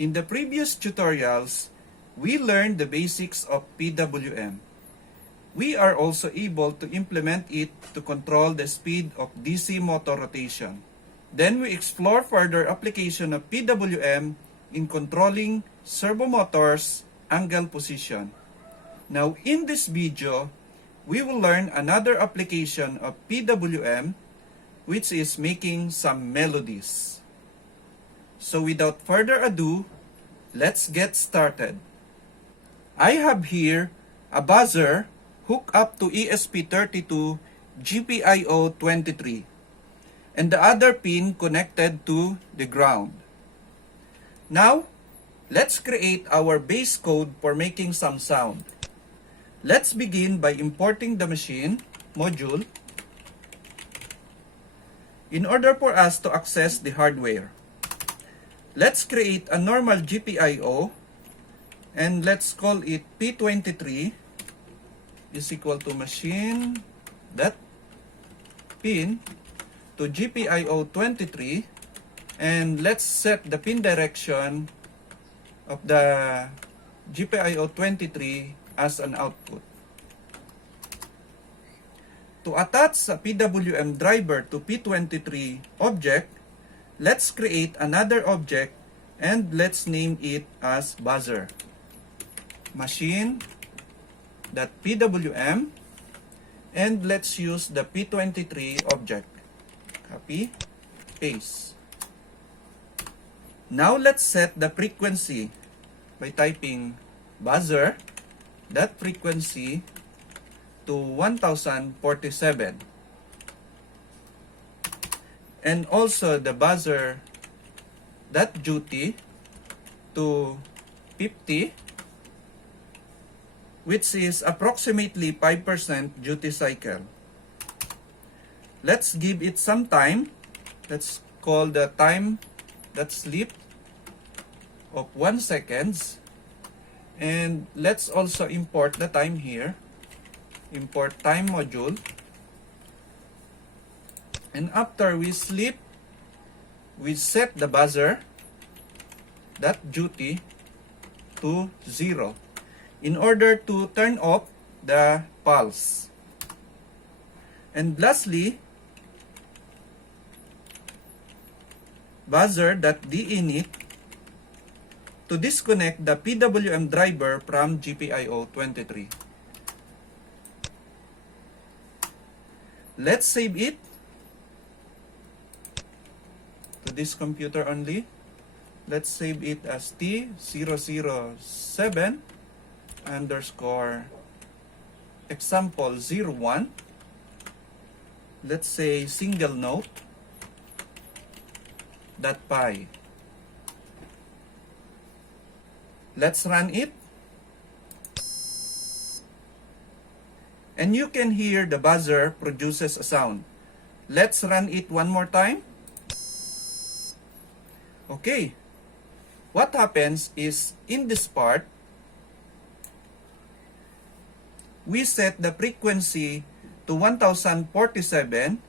In the previous tutorials, we learned the basics of PWM. We are also able to implement it to control the speed of DC motor rotation. Then we explore further application of PWM in controlling servo motors' angle position. Now in this video, we will learn another application of PWM, which is making some melodies. So without further ado, let's get started. I have here a buzzer hooked up to ESP32 GPIO 23 and the other pin connected to the ground. Now, let's create our base code for making some sound. Let's begin by importing the machine module in order for us to access the hardware. Let's create a normal GPIO and let's call it P23 is equal to machine dot pin to GPIO 23, and let's set the pin direction of the GPIO 23 as an output. To attach a PWM driver to P23 object, let's create another object and let's name it as buzzer. Machine.pwm, and let's use the P23 object. Copy, paste. Now let's set the frequency by typing buzzer.frequency to 1047. And also the buzzer.duty to 50, which is approximately 5% duty cycle. Let's give it some time. Let's call the time.sleep of 1 second. And let's also import the time here. Import time module. And after we sleep, we set the buzzer.duty to 0 in order to turn off the pulse. And lastly, buzzer.dinit to disconnect the PWM driver from GPIO 23. Let's save it to this computer only. Let's save it as T007 underscore example 01. Let's say single note .py. Let's run it. And you can hear the buzzer produces a sound. Let's run it one more time. Okay. What happens is in this part, we set the frequency to 1047,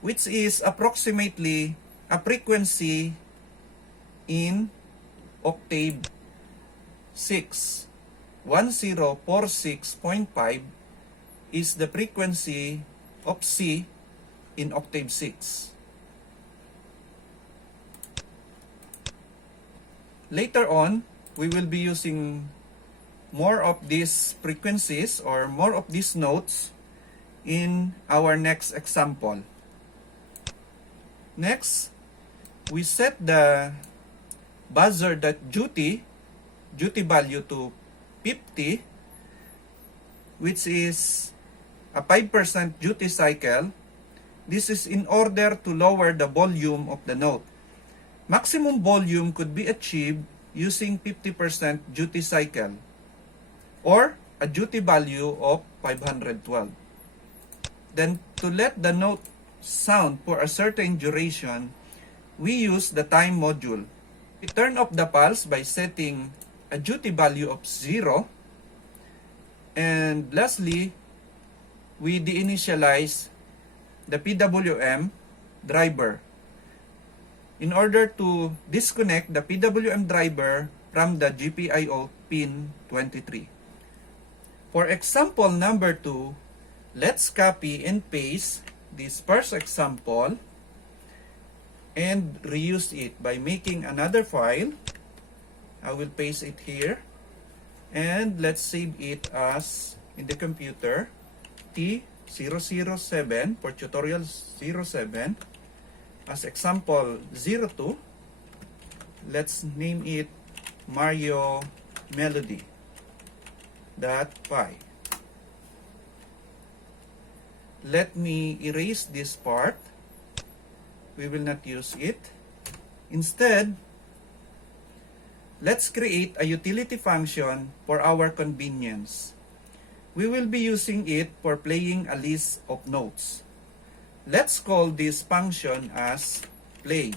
which is approximately a frequency in octave 6. 1046.5 is the frequency of C in octave 6. Later on, we will be using more of these frequencies or more of these notes in our next example. Next, we set the buzzer.duty value to 50, which is a 5% duty cycle. This is in order to lower the volume of the note. Maximum volume could be achieved using 50% duty cycle or a duty value of 512. Then to let the note sound for a certain duration, we use the time module. We turn off the pulse by setting a duty value of 0. And lastly, we deinitialize the PWM driver. in order to disconnect the PWM driver from the GPIO pin 23. For example number 2, let's copy and paste this first example and reuse it by making another file. I will paste it here and let's save it as in the computer T007 for tutorial 07 as example 02. Let's name it Mario Melody .py. Let me erase this part. We will not use it. Instead, let's create a utility function for our convenience. We will be using it for playing a list of notes. Let's call this function as play.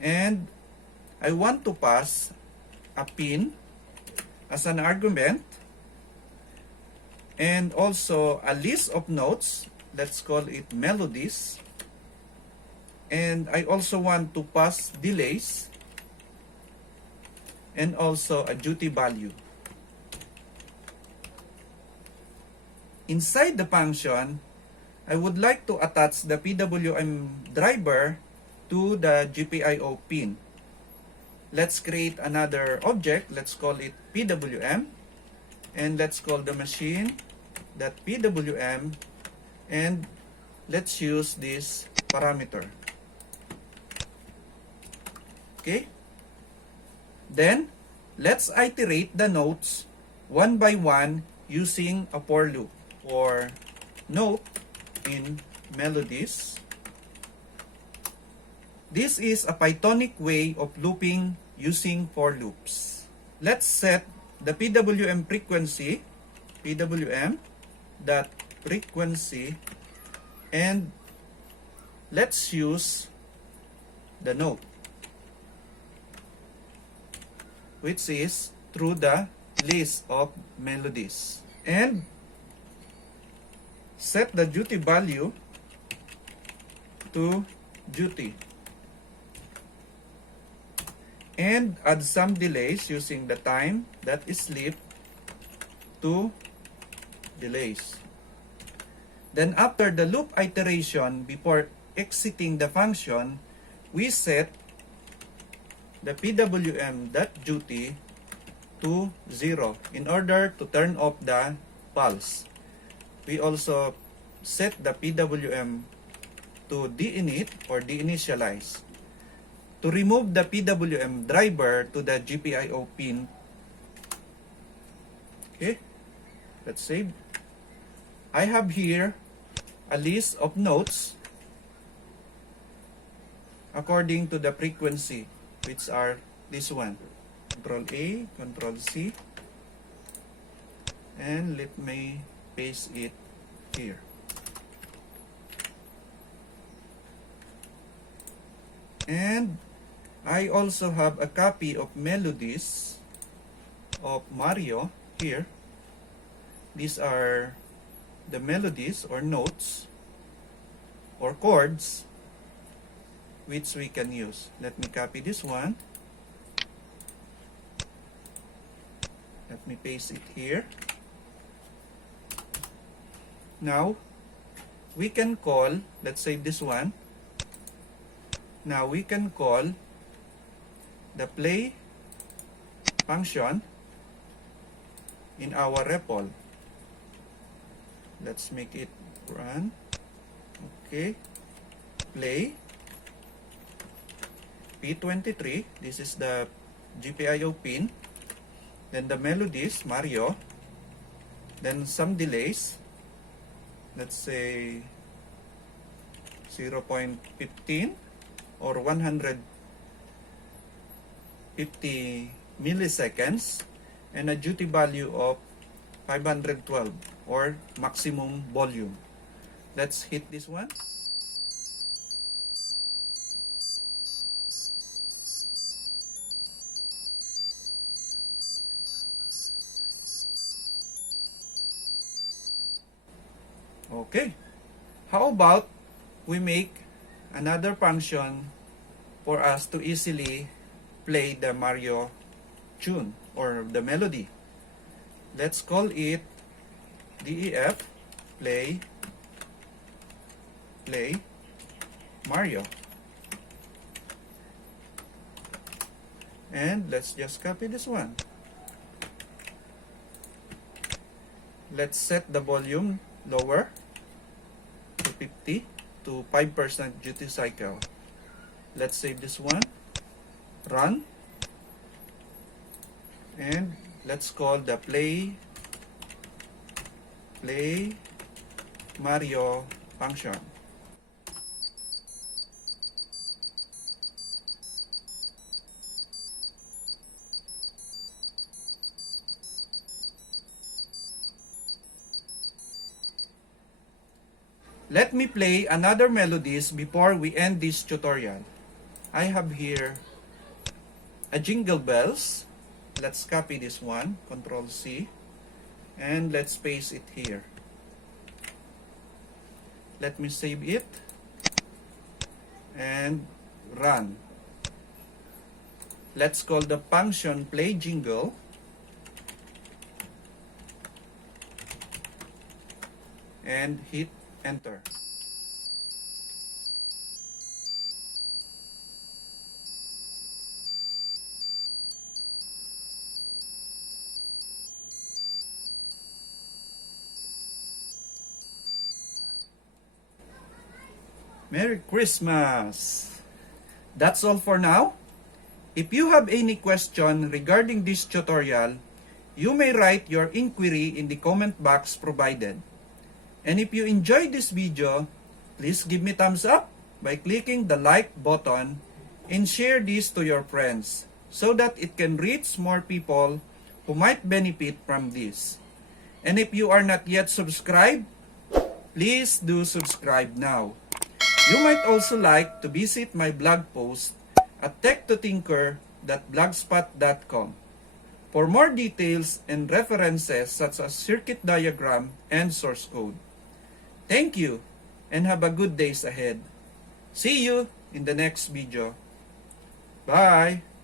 And I want to pass a pin as an argument and also a list of notes. Let's call it melodies. And I also want to pass delays and also a duty value. Inside the function, I would like to attach the PWM driver to the GPIO pin. Let's create another object. Let's call it PWM. And let's call the machine.pwm. And let's use this parameter. Okay? Then, let's iterate the notes one by one using a for loop or note in melodies. This is a Pythonic way of looping using for loops. Let's set the PWM frequency, PWM.frequency, and let's use the note, which is through the list of melodies. And set the duty value to duty. And add some delays using the time that is sleep to delays. Then after the loop iteration, before exiting the function, we set the PWM.duty to 0 in order to turn off the pulse. We also set the PWM to deinit or deinitialize. To remove the PWM driver to the GPIO pin. Okay, let's save. I have here a list of notes according to the frequency, which are this one. Control A, Control C, and let me paste it here. And I also have a copy of melodies of Mario here. These are the melodies or notes or chords which we can use. Let me copy this one. Let me paste it here. Now, we can call, let's save this one. Now, we can call the play function in our REPL. Let's make it run. Okay. Play. P23. This is the GPIO pin. Then the melodies, Mario. Then some delays. Let's say 0.15 or 150 milliseconds, and a duty value of 512 or maximum volume. Let's hit this one. Okay. How about we make another function for us to easily play the Mario tune or the melody. Let's call it DEF play Mario. And let's just copy this one. Let's set the volume lower to 50 to 5% duty cycle. Let's save this one. Run. And let's call the play Mario function. Let me play another melodies before we end this tutorial. I have here a jingle bells. Let's copy this one, Control C, and let's paste it here. Let me save it and run. Let's call the function play jingle. And hit enter. Merry Christmas! That's all for now. If you have any question regarding this tutorial, you may write your inquiry in the comment box provided. And if you enjoyed this video, please give me thumbs up by clicking the like button and share this to your friends so that it can reach more people who might benefit from this. And if you are not yet subscribed, please do subscribe now. You might also like to visit my blog post at tech2tinker.blogspot.com for more details and references such as circuit diagram and source code. Thank you and have a good days ahead. See you in the next video. Bye!